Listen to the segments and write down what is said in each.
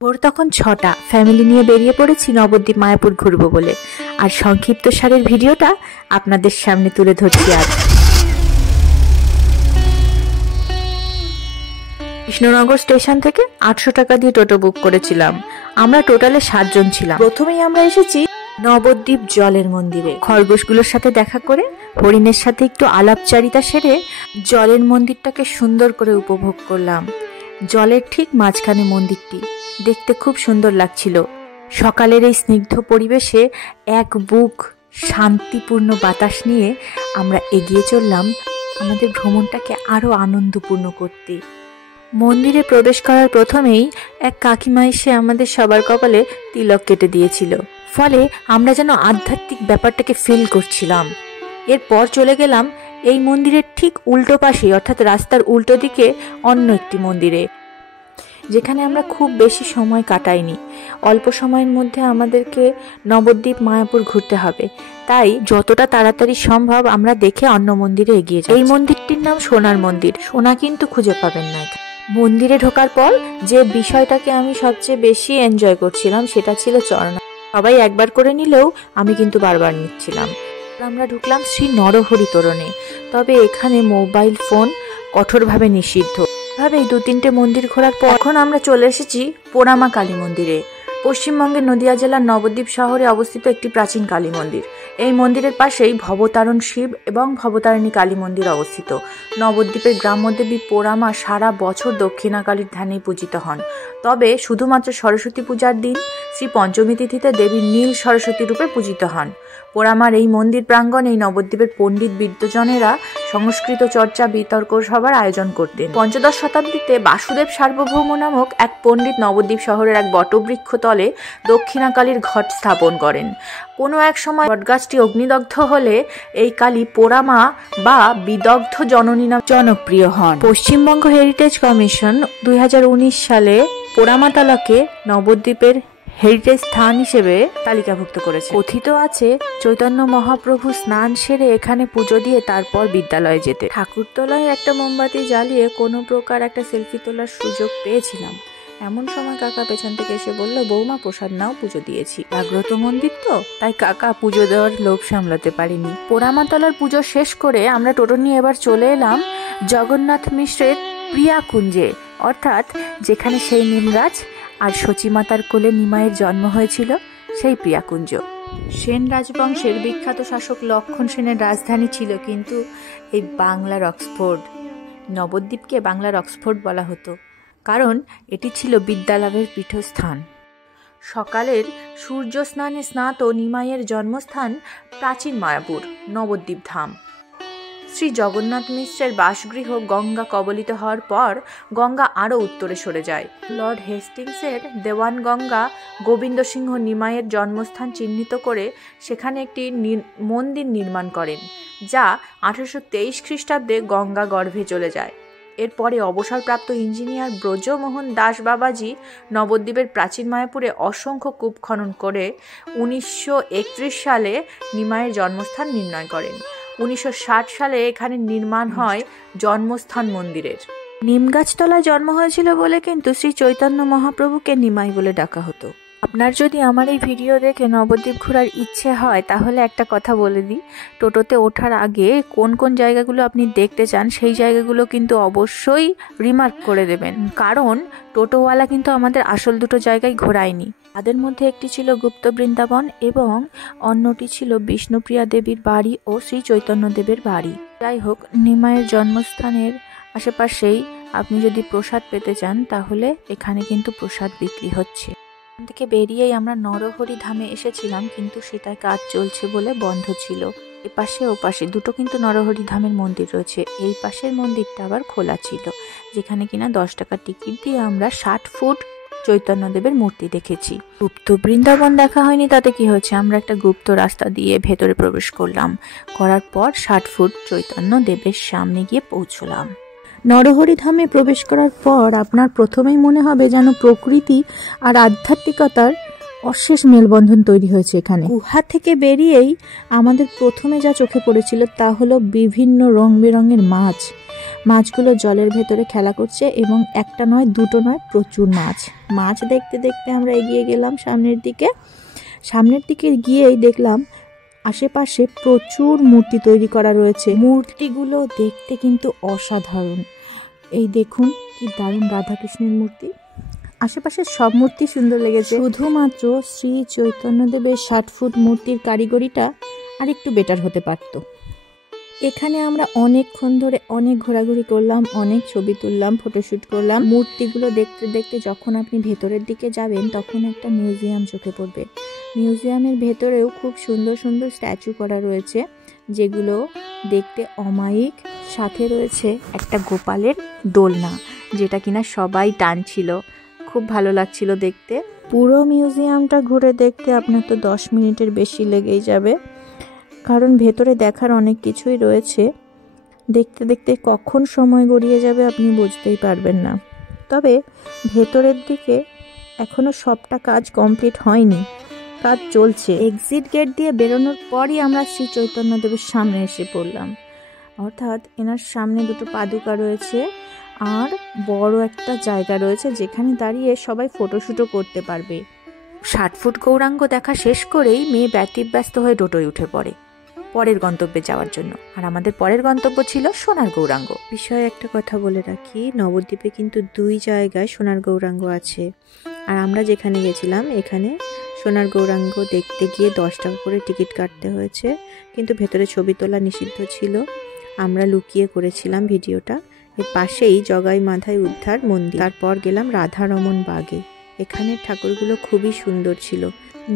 ভোর তখন ৬টা। ফ্যামিলি নিয়ে বেরিয়ে পড়েছি নবদ্বীপ মায়াপুর ঘুরবো বলে। আর সংক্ষিপ্ত সারের ভিডিওটা আপনাদের সামনে তুলে ধরছি আজ। কৃষ্ণনগর স্টেশন থেকে ৮০০ টাকা দিয়ে টোটো বুক করেছিলাম। আমরা টোটালে ৭ জন ছিলাম। প্রথমেই আমরা এসেছি নবদ্বীপ জলের মন্দিরে। খরগোশগুলোর সাথে দেখা করে, হরিণের সাথে একটু আলাপচারিতা সেরে জলের মন্দিরটাকে সুন্দর করে উপভোগ করলাম। জলের ঠিক মাঝখানে মন্দিরটি, দেখতে খুব সুন্দর লাগছিল। সকালের এই স্নিগ্ধ পরিবেশে এক বুক শান্তিপূর্ণ বাতাস নিয়ে আমরা এগিয়ে চললাম আমাদের ভ্রমণটাকে আরো আনন্দপূর্ণ করতে। মন্দিরে প্রবেশ করার প্রথমেই এক কাকিমা এসে আমাদের সবার কপালে তিলক কেটে দিয়েছিল, ফলে আমরা যেন আধ্যাত্মিক ব্যাপারটাকে ফিল করছিলাম। এরপর চলে গেলাম এই মন্দিরের ঠিক উল্টো পাশে, অর্থাৎ রাস্তার উল্টো দিকে অন্য একটি মন্দিরে, যেখানে আমরা খুব বেশি সময় কাটাইনি। অল্প সময়ের মধ্যে আমাদেরকে নবদ্বীপ মায়াপুর ঘুরতে হবে, তাই যতটা তাড়াতাড়ি সম্ভব আমরা দেখে অন্য মন্দিরে এগিয়ে যাই। এই মন্দিরটির নাম সোনার মন্দির। সোনা কিন্তু খুঁজে পাবেন না। মন্দিরে ঢোকার পর যে বিষয়টাকে আমি সবচেয়ে বেশি এনজয় করছিলাম সেটা ছিল চরণা। সবাই একবার করে নিলেও আমি কিন্তু বারবার নিচ্ছিলাম। আমরা ঢুকলাম শ্রী নরহরি তোরণে, তবে এখানে মোবাইল ফোন কঠোরভাবে নিষিদ্ধ। ভাবেই ২-৩টে মন্দির ঘোরার পর এখন আমরা চলে এসেছি পোড়ামা কালী মন্দিরে। পশ্চিমবঙ্গের নদিয়া জেলার নবদ্বীপ শহরে অবস্থিত একটি প্রাচীন কালী মন্দির। এই মন্দিরের পাশেই ভবতারণ শিব এবং ভবতারিণী কালী মন্দির অবস্থিত। নবদ্বীপের গ্রাম্যদেবী পোড়ামা সারা বছর দক্ষিণাকালীর ধ্যানে পূজিত হন, তবে শুধুমাত্র সরস্বতী পূজার দিন শ্রী পঞ্চমী তিথিতে দেবী নীল সরস্বতী রূপে পূজিত হন। পোড়ামার এই মন্দির প্রাঙ্গণে নবদ্বীপের পণ্ডিত বিদ্বজনেরা সংস্কৃত চর্চা বিতর্ক সভার আয়োজন করতেন। পঞ্চদশ শতাব্দীতে বাসুদেব সার্বভৌম নামক এক পণ্ডিত নবদ্বীপ শহরের এক বটবৃক্ষ তলে দক্ষিণাকালীর ঘট স্থাপন করেন। কোনো এক সময় বটগাছটি অগ্নিদগ্ধ হলে এই কালী পোড়ামা বা বিদগ্ধ জননী নামে জনপ্রিয় হন। পশ্চিমবঙ্গ হেরিটেজ কমিশন ২০১৯ সালে পোড়ামাতলাকে নবদ্বীপের হেরিটেজ স্থান হিসেবে তালিকাভুক্ত করেছে। কথিত আছে চৈতন্য মহাপ্রভু স্নান সেরে এখানে পুজো দিয়ে তারপর বিদ্যালয়ে যেতে। ঠাকুরতলায় একটা মোমবাতি জ্বালিয়ে কোনো প্রকার একটা সেলফি তোলার সুযোগ পেয়েছিলাম। এমন সময় কাকা পেছন থেকে এসে বলল, বৌমা প্রসাদ নাও, পুজো দিয়েছি। জাগ্রত মন্দির তো, তাই কাকা পুজো দেওয়ার লোভ সামলাতে পারিনি। পোড়ামাতলার পুজো শেষ করে আমরা টোটো নিয়ে এবার চলে এলাম জগন্নাথ মিশ্রের প্রিয়াকুঞ্জে, অর্থাৎ যেখানে সেই নিমগাছ আর সচিমাতার কোলে নিমাইয়ের জন্ম হয়েছিল সেই প্রিয়াকুঞ্জ। সেন রাজবংশের বিখ্যাত শাসক লক্ষণ সেনের রাজধানী ছিল কিন্তু এই বাংলার অক্সফোর্ড। নবদ্বীপকে বাংলার অক্সফোর্ড বলা হতো, কারণ এটি ছিল বিদ্যালাভের পীঠস্থান। সকালের সূর্য স্নানে স্নাত নিমাইয়ের জন্মস্থান প্রাচীন মায়াপুর নবদ্বীপ ধাম। শ্রী জগন্নাথ মিশ্রের বাসগৃহ গঙ্গা কবলিত হওয়ার পর গঙ্গা আরও উত্তরে সরে যায়। লর্ড হেস্টিংসের দেওয়ান গঙ্গা গোবিন্দ সিংহ নিমাইয়ের জন্মস্থান চিহ্নিত করে সেখানে একটি মন্দির নির্মাণ করেন, যা ১৮২৩ খ্রিস্টাব্দে গঙ্গা গর্ভে চলে যায়। এরপরে অবসরপ্রাপ্ত ইঞ্জিনিয়ার ব্রজমোহন দাস বাবাজি নবদ্বীপের প্রাচীন মায়াপুরে অসংখ্য কূপ খনন করে ১৯৩১ সালে নিমাইয়ের জন্মস্থান নির্ণয় করেন। ১৯৬০ সালে এখানে নির্মাণ হয় জন্মস্থান মন্দিরের। নিমগাছতলায় জন্ম হয়েছিল বলে কিন্তু শ্রী চৈতন্য মহাপ্রভুকে নিমাই বলে ডাকা হতো। আপনার যদি আমার এই ভিডিও দেখে নবদ্বীপ ঘোরার ইচ্ছে হয় তাহলে একটা কথা বলে দিই, টোটোতে ওঠার আগে কোন কোন জায়গাগুলো আপনি দেখতে চান সেই জায়গাগুলো কিন্তু অবশ্যই রিমার্ক করে দেবেন, কারণ টোটোওয়ালা কিন্তু আমাদের আসল দুটো জায়গায় ঘোরায়নি। তাদের মধ্যে একটি ছিল গুপ্ত বৃন্দাবন এবং অন্যটি ছিল বিষ্ণুপ্রিয়া দেবীর বাড়ি ও শ্রী চৈতন্য দেবের বাড়ি। যাই হোক, নিমাইয়ের জন্মস্থানের আশেপাশেই আপনি যদি প্রসাদ পেতে চান তাহলে এখানে কিন্তু প্রসাদ বিক্রি হচ্ছে। এখান থেকে বেরিয়েই আমরা নরহরি ধামে এসেছিলাম, কিন্তু সেটার কাজ চলছে বলে বন্ধ ছিল। এপাশে ও পাশে দুটো কিন্তু নরহরি ধামের মন্দির রয়েছে। এই পাশের মন্দিরটা আবার খোলা ছিল, যেখানে কিনা ১০ টাকার টিকিট দিয়ে আমরা ৬০ ফুট চৈতন্যদেবের মূর্তি দেখেছি। গুপ্ত বৃন্দাবন দেখা হয়নি, তাতে কি হচ্ছে, আমরা একটা গুপ্ত রাস্তা দিয়ে ভেতরে প্রবেশ করার পর ৬০ ফুট চৈতন্যদেবের সামনে গিয়ে পৌঁছলাম। নরহরি ধামে প্রবেশ করার পর আপনার প্রথমেই মনে হবে যেন প্রকৃতি আর আধ্যাত্মিকতার অশেষ মেলবন্ধন তৈরি হয়েছে এখানে। গুহা থেকে বেরিয়েই আমাদের প্রথমে যা চোখে পড়েছিল তা হলো বিভিন্ন রং বেরঙের মাছ। মাছগুলো জলের ভেতরে খেলা করছে এবং একটা নয় দুটো নয় প্রচুর মাছ দেখতে দেখতে আমরা এগিয়ে গেলাম সামনের দিকে গিয়েই দেখলাম আশেপাশে প্রচুর মূর্তি তৈরি করা রয়েছে। মূর্তিগুলো দেখতে কিন্তু অসাধারণ। এই দেখুন কি দারুণ রাধাকৃষ্ণের মূর্তি। আশেপাশে সব মূর্তি সুন্দর লেগেছে, শুধুমাত্র শ্রী চৈতন্যদেবের 60 ফুট মূর্তির কারিগরিটা আর একটু বেটার হতে পারত। এখানে আমরা অনেকক্ষণ ধরে অনেক ঘোরাঘুরি করলাম, অনেক ছবি তুললাম, ফটোশ্যুট করলাম। মূর্তিগুলো দেখতে দেখতে যখন আপনি ভেতরের দিকে যাবেন তখন একটা মিউজিয়াম চোখে পড়বে। মিউজিয়ামের ভেতরেও খুব সুন্দর সুন্দর স্ট্যাচু করা রয়েছে যেগুলো দেখতে অমায়িক। সাথে রয়েছে একটা গোপালের দোলনা যেটা কিনা সবাই টানছিল, খুব ভালো লাগছিল দেখতে। পুরো মিউজিয়ামটা ঘুরে দেখতে আপনার তো 10 মিনিটের বেশি লেগেই যাবে, কারণ ভেতরে দেখার অনেক কিছুই রয়েছে। দেখতে দেখতে কখন সময় গড়িয়ে যাবে আপনি বুঝতেই পারবেন না। তবে ভেতরের দিকে এখনো সবটা কাজ কমপ্লিট হয়নি, কাজ চলছে। এক্সিট গেট দিয়ে বেরোনোর পরই আমরা শ্রী চৈতন্যদেবের সামনে এসে পড়লাম। অর্থাৎ এনার সামনে দুটো পাদুকা রয়েছে আর বড় একটা জায়গা রয়েছে যেখানে দাঁড়িয়ে সবাই ফটোশ্যুটও করতে পারবে। 60 ফুট গৌরাঙ্গ দেখা শেষ করেই মেয়ে ব্যতিব্যস্ত হয়ে টোটোয় উঠে পড়ে পরের গন্তব্যে যাওয়ার জন্য। আর আমাদের পরের গন্তব্য ছিল সোনার গৌরাঙ্গ। বিষয়ে একটা কথা বলে রাখি, নবদ্বীপে কিন্তু 2 জায়গায় সোনার গৌরাঙ্গ আছে। আর আমরা যেখানে গেছিলাম এখানে সোনার গৌরাঙ্গ দেখতে গিয়ে 10 টাকা করে টিকিট কাটতে হয়েছে, কিন্তু ভেতরে ছবি তোলা নিষিদ্ধ ছিল। আমরা লুকিয়ে করেছিলাম ভিডিওটা। এর পাশেই জগাই মাধাই উদ্ধার মন্দির। তারপর গেলাম রাধারমণ বাগে। এখানের ঠাকুরগুলো খুবই সুন্দর ছিল।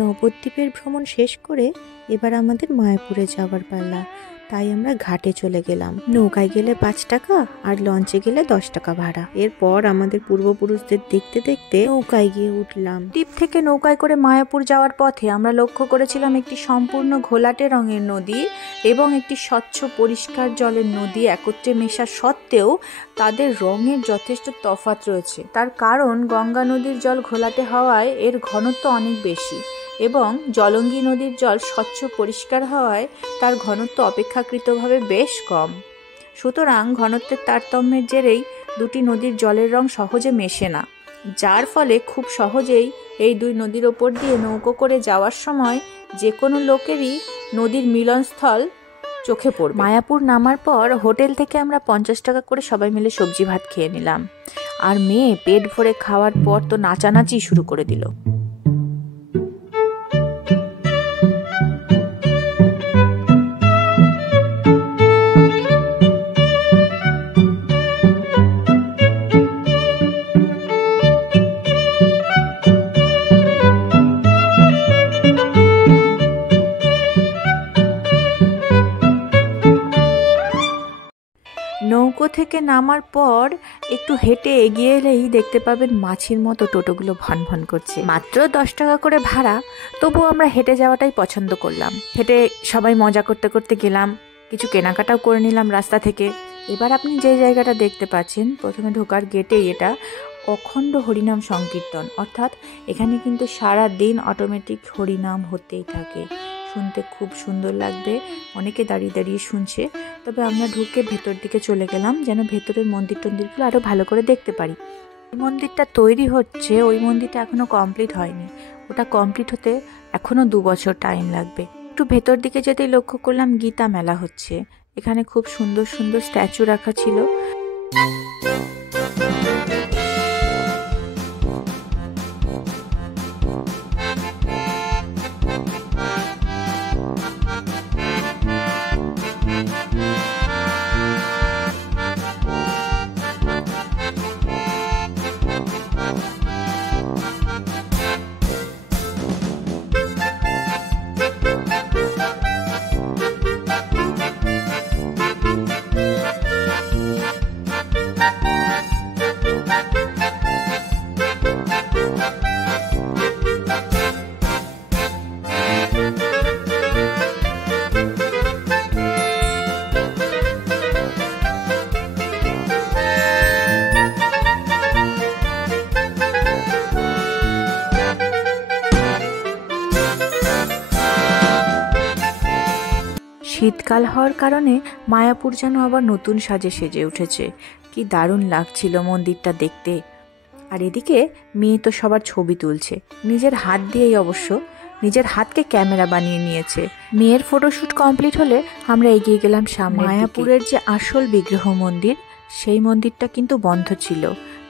নবদ্বীপের ভ্রমণ শেষ করে এবার আমাদের মায়াপুরে যাওয়ার পালা, তাই আমরা ঘাটে চলে গেলাম। নৌকায় গেলে 5 টাকা আর লঞ্চে গেলে 10 টাকা ভাড়া। এরপর আমাদের পূর্বপুরুষদের দেখতে দেখতে নৌকায় গিয়ে উঠলাম। দ্বীপ থেকে নৌকায় করে মায়াপুর যাওয়ার পথে আমরা লক্ষ্য করেছিলাম একটি সম্পূর্ণ ঘোলাটে রঙের নদী এবং একটি স্বচ্ছ পরিষ্কার জলের নদী একত্রে মেশা সত্ত্বেও তাদের রঙের যথেষ্ট তফাৎ রয়েছে। তার কারণ গঙ্গা নদীর জল ঘোলাটে হওয়ায় এর ঘনত্ব অনেক বেশি এবং জলঙ্গি নদীর জল স্বচ্ছ পরিষ্কার হওয়ায় তার ঘনত্ব অপেক্ষাকৃতভাবে বেশ কম। সুতরাং ঘনত্বের তারতম্যের জেরেই দুটি নদীর জলের রং সহজে মেশে না, যার ফলে খুব সহজেই এই 2 নদীর ওপর দিয়ে নৌকো করে যাওয়ার সময় যে কোনো লোকেরই নদীর মিলনস্থল চোখে পড়বে। মায়াপুর নামার পর হোটেল থেকে আমরা 50 টাকা করে সবাই মিলে সবজি ভাত খেয়ে নিলাম। আর মেয়ে পেট ভরে খাওয়ার পর তো নাচানাচি শুরু করে দিল। নৌকো থেকে নামার পর একটু হেঁটে এগিয়ে এলেই দেখতে পাবেন মাছির মতো টোটোগুলো ভন ভন করছে। মাত্র 10 টাকা করে ভাড়া, তবুও আমরা হেঁটে যাওয়াটাই পছন্দ করলাম। হেঁটে সবাই মজা করতে করতে গেলাম, কিছু কেনাকাটাও করে নিলাম রাস্তা থেকে। এবার আপনি যে জায়গাটা দেখতে পাচ্ছেন প্রথমে ঢোকার গেটেই, এটা অখণ্ড হরিনাম সংকীর্তন। অর্থাৎ এখানে কিন্তু সারা দিন অটোমেটিক হরিনাম হতেই থাকে। শুনতে খুব সুন্দর লাগবে, অনেকে দাঁড়িয়ে দাঁড়িয়ে শুনছে। তবে আমরা ঢুকে ভেতর দিকে চলে গেলাম যেন ভেতরের মন্দির টন্দিরগুলো আরও ভালো করে দেখতে পারি। ওই মন্দিরটা তৈরি হচ্ছে, ওই মন্দিরটা এখনও কমপ্লিট হয়নি। ওটা কমপ্লিট হতে এখনও 2 বছর টাইম লাগবে। একটু ভেতর দিকে যেতেই লক্ষ্য করলাম গীতা মেলা হচ্ছে। এখানে খুব সুন্দর সুন্দর স্ট্যাচু রাখা ছিল। শীতকাল হওয়ার কারণে মায়াপুর যেন আবার নতুন সাজে সেজে উঠেছে। কি দারুণ লাগছিল মন্দিরটা দেখতে। আর এদিকে মেয়ে তো সবার ছবি তুলছে, নিজের হাত দিয়েই অবশ্য, নিজের হাতকে ক্যামেরা বানিয়ে নিয়েছে। মেয়ের ফটোশ্যুট কমপ্লিট হলে আমরা এগিয়ে গেলাম সামনে। মায়াপুরের যে আসল বিগ্রহ মন্দির, সেই মন্দিরটা কিন্তু বন্ধ ছিল,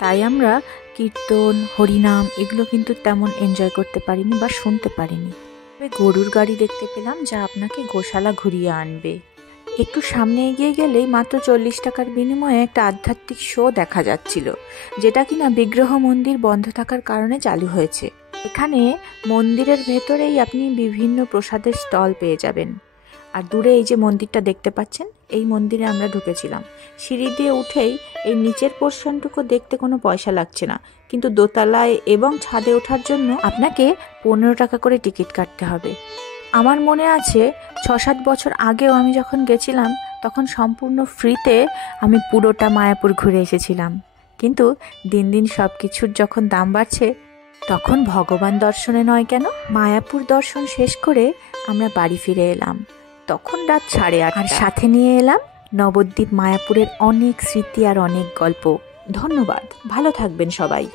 তাই আমরা কীর্তন হরিনাম এগুলো কিন্তু তেমন এনজয় করতে পারিনি বা শুনতে পারিনি। গরুর গাড়ি দেখতে পেলাম যা আপনাকে গোশালা ঘুরিয়ে আনবে। একটু সামনে এগিয়ে গেলেই মাত্র 40 টাকার বিনিময়ে একটা আধ্যাত্মিক শো দেখা যাচ্ছিল, যেটা কিনা বিগ্রহ মন্দির বন্ধ থাকার কারণে চালু হয়েছে। এখানে মন্দিরের ভেতরেই আপনি বিভিন্ন প্রসাদের স্টল পেয়ে যাবেন। আর দূরে এই যে মন্দিরটা দেখতে পাচ্ছেন, এই মন্দিরে আমরা ঢুকেছিলাম। সিঁড়ি দিয়ে উঠেই এই নিচের পোর্শনটুকু দেখতে কোনো পয়সা লাগছে না, কিন্তু দোতলায় এবং ছাদে ওঠার জন্য আপনাকে 15 টাকা করে টিকিট কাটতে হবে। আমার মনে আছে 6-7 বছর আগেও আমি যখন গেছিলাম তখন সম্পূর্ণ ফ্রিতে আমি পুরোটা মায়াপুর ঘুরে এসেছিলাম। কিন্তু দিন দিন সব কিছুর যখন দাম বাড়ছে, তখন ভগবান দর্শনে নয় কেন, মায়াপুর দর্শন শেষ করে আমরা বাড়ি ফিরে এলাম। তখন রাত 8:30, আর সাথে নিয়ে এলাম নবদ্বীপ মায়াপুরের অনেক স্মৃতি আর অনেক গল্প। ধন্যবাদ, ভালো থাকবেন সবাই।